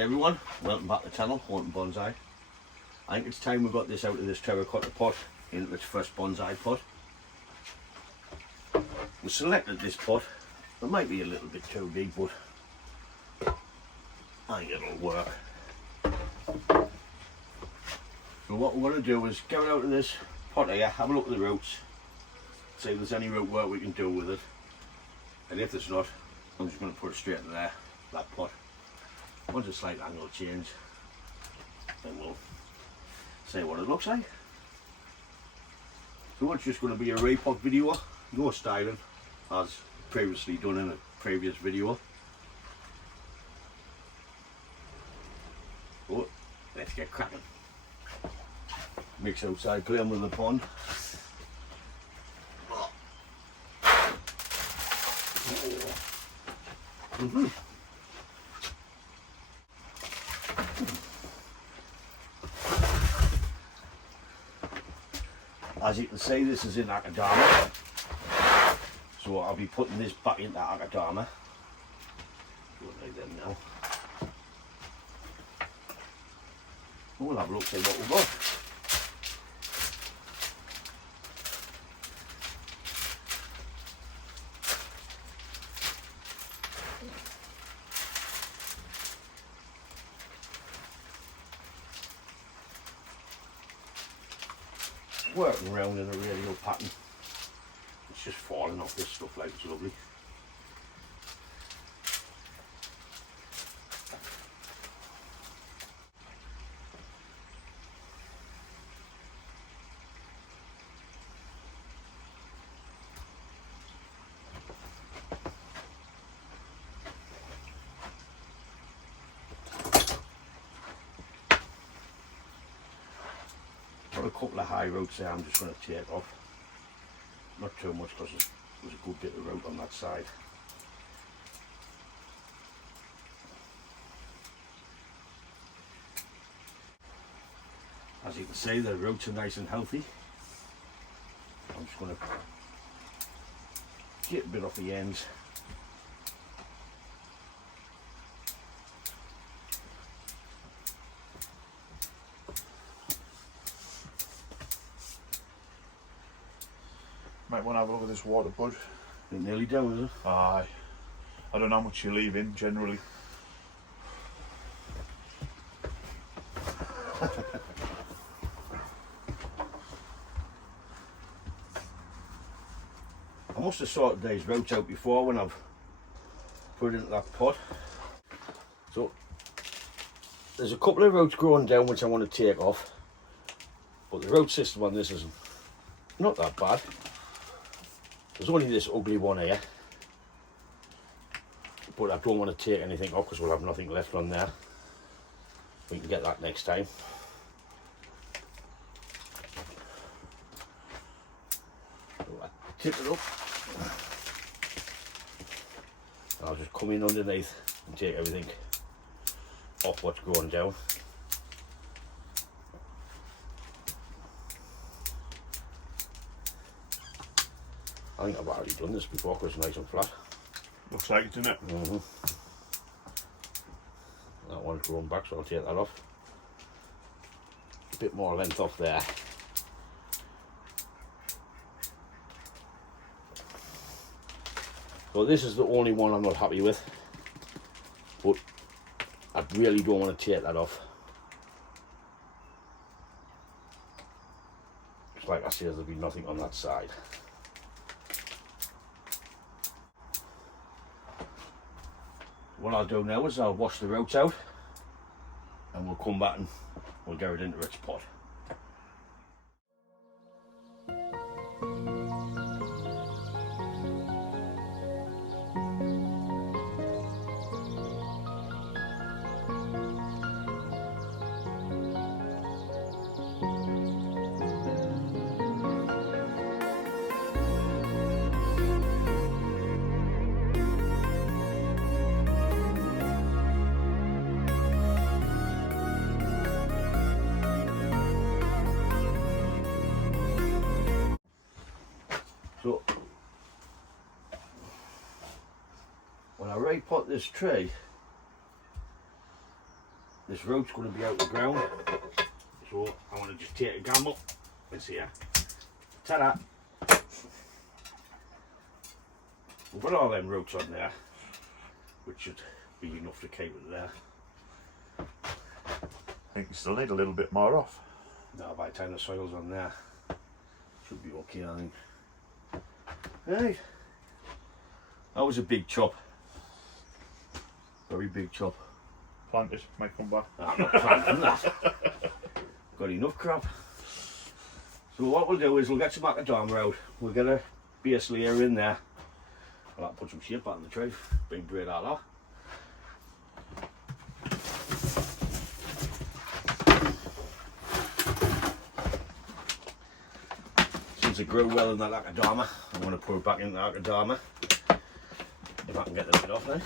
Hi everyone, welcome back to the channel, Repotting Bonsai. I think it's time we got this out of this terracotta pot into its first bonsai pot. We selected this pot. It might be a little bit too big, but I think it'll work. So what we're going to do is get it out of this pot here, have a look at the roots, see if there's any root work we can do with it, and if there's not, I'm just going to put it straight in there, that pot. Once a slight angle change, then we'll see what it looks like. So it's just going to be a repot video, no styling, as previously done in a previous video. But let's get cracking. Mix outside, playing with the pond. As you can see, this is in Akadama, so I'll be putting this back into Akadama. Like that now. We'll have a look, see what we've got. Working around in a radial pattern. It's just falling off this stuff like it's lovely. Got a couple of high roots there I'm just going to take off. Not too much because there's a good bit of root on that side. As you can see, the roots are nice and healthy. I'm just going to get a bit off the ends. Might want to have a look at this water, bud. It nearly down, is it? Aye. I don't know how much you leave in, generally. I must have sorted these roots out before when I've put it into that pot. So there's a couple of roots growing down which I want to take off, but the root system on this is not that bad. There's only this ugly one here, but I don't want to take anything off because we'll have nothing left on there. We can get that next time. So I tip it up. I'll just come in underneath and take everything off what's going down. I think I've already done this before because it's nice and flat. Looks like it, doesn't it? That one's grown back, so I'll take that off. A bit more length off there. So this is the only one I'm not happy with, but I really don't want to take that off. It's like I say, there'll be nothing on that side. What I'll do now is I'll wash the roots out and we'll come back and we'll get it into its pot. So when I repot this tree, this root's going to be out of the ground, so I want to just take a gamble and see ya. Ta-da! We've got all them roots on there, which should be enough to keep it there. I think you still need a little bit more off. Now by the time the soil's on there, should be okay, I think. Right. That was a big chop. Very big chop. Plant it, might come back. I'm not planting that. Got enough crap. So what we'll do is we'll get some macadamia out. We'll get a base layer in there. I'll have to put some shape back in the tree. Been great at that. Since it grew well in that macadamia, I'm going to put it back in the macadamia. If I can get the lid off now.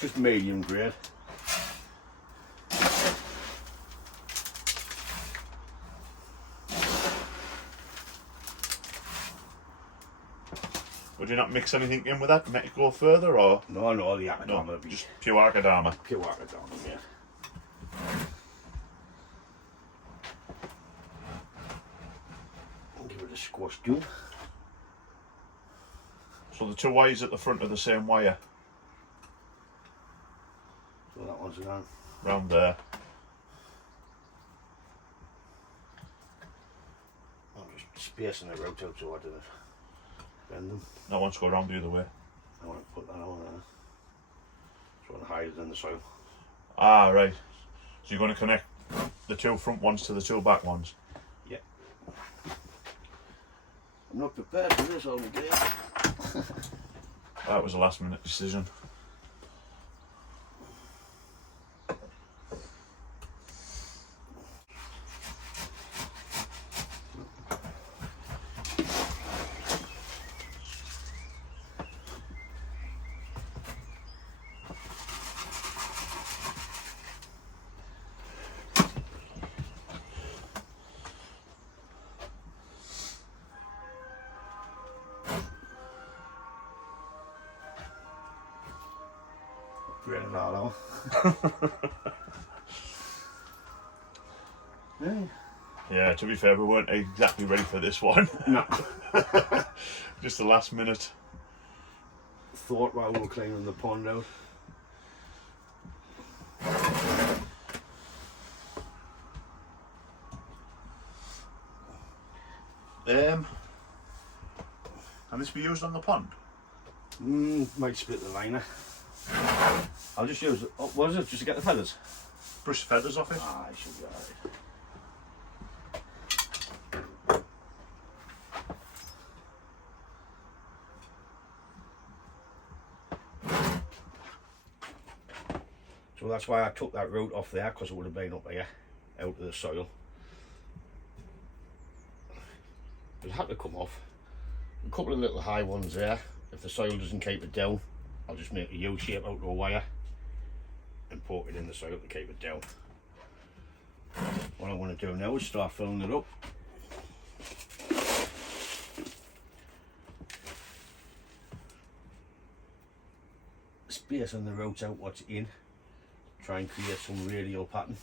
Just medium grade. Would you not mix anything in with that to make it go further, or? No, the macadamia No, will be just pure akadama. pure macadamia, yeah. Give it a squash too. So the two wires at the front are the same wire, So that one's around. round there. I'm just spacing the route out so I didn't bend them. That one's go round the other way. I want to put that on there. So I want to hide it in the soil. Ah, right. So you're going to connect the two front ones to the two back ones. Yeah. I'm not prepared for this all day. That was a last minute decision. Great and all Yeah. Yeah, to be fair, we weren't exactly ready for this one. No. Just the last minute. Thought while we were cleaning the pond out. Can this be used on the pond? Might split the liner. I'll just use it. Oh, what is it? Just to get the feathers? Brush the feathers off it. Ah, I should be alright. So that's why I took that root off there, because it would have been up here, out of the soil. It had to come off. A couple of little high ones there. If the soil doesn't keep it down, I'll just make a U shape out of a wire and poke it in the soil to keep it down. What I want to do now is start filling it up. Spacing the roots out what's in. Try and create some radial pattern.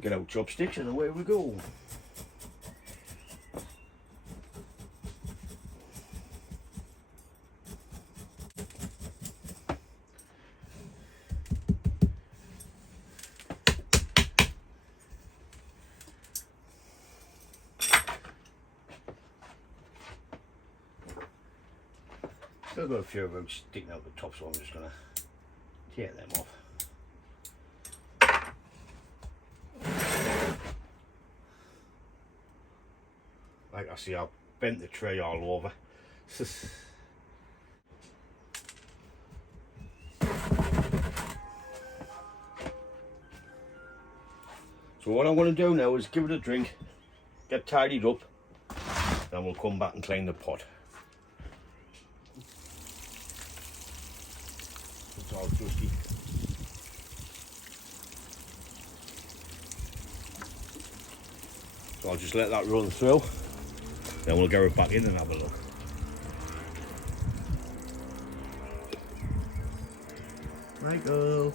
Get out chopsticks and away we go. Still got a few roots sticking out the top, so I'm just going to tear them off. Like I see, I've bent the tree all over. So what I'm going to do now is give it a drink, get tidied up, then we'll come back and clean the pot. It's all dusty. So I'll just let that run through, then we'll get it back in and have a look. Michael!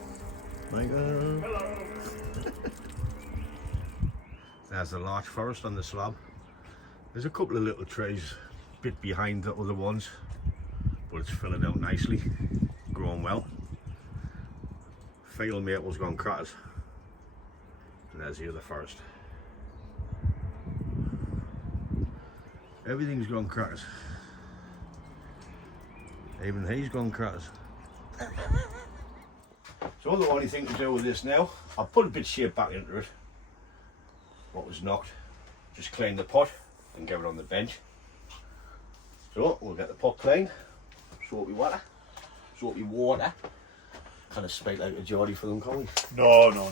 Michael! Hello! There's the larch forest on the slab. There's a couple of little trees a bit behind the other ones, but it's filling out nicely, growing well. Field maple's gone crackers, and there's the other forest. Everything's gone crackers. Even he's gone crackers. So the only thing to do with this now, I'll put a bit of shape back into it. What was knocked, just clean the pot and get it on the bench. So we'll get the pot cleaned, soapy water. Kind of speak like a Geordie for them, can't we? No, no, no.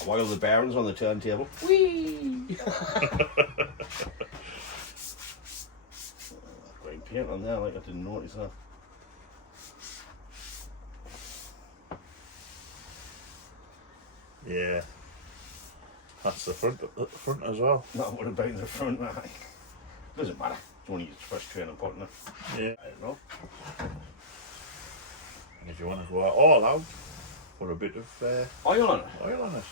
I oil the bearings on the turntable. Whee! Green paint on there, like I didn't notice that. Yeah. That's the front as well. That would have been the front, right? Doesn't matter. It's only your first training pot, isn't it? Yeah. I don't know. And if you want to go all out, put a bit of Oil on it. oil on it.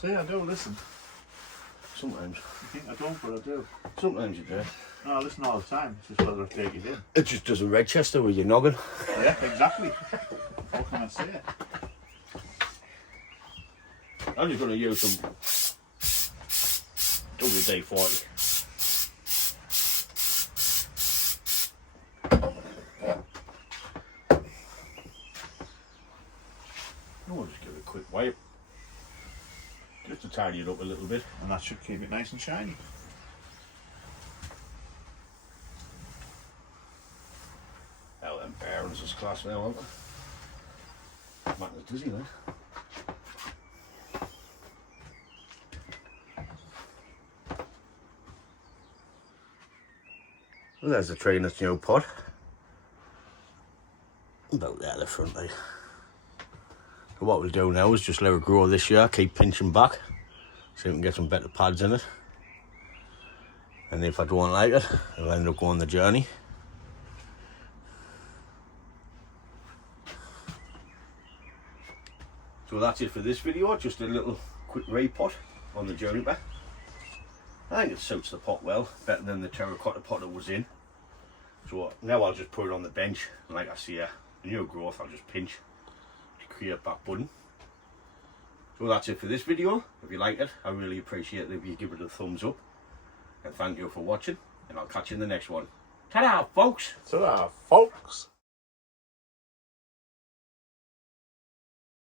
See, I do listen. Sometimes. You think I don't, but I do. Sometimes you do. No, I listen all the time. It's just whether I take it in. It just doesn't register with your noggin. Yeah, exactly. What can I say? I'm just going to use some WD-40. I'll just give it a quick wipe, just to tidy it up a little bit. And that should keep it nice and shiny. Now them bearings is class now, aren't they? Martin's dizzy then. Well, there's the tree in its new pot. About there, the front leg. So what we'll do now is just let it grow this year, keep pinching back, so we can get some better pads in it. And if I don't like it, I'll end up going the journey. So that's it for this video, just a little quick repot on the Juniper. I think it suits the pot well, better than the terracotta pot it was in. So now I'll just put it on the bench, and like I see a new growth, I'll just pinch to create back budding. So that's it for this video. If you like it, I really appreciate it if you give it a thumbs up. And thank you for watching, and I'll catch you in the next one. Ta-da, folks! Ta-da, folks!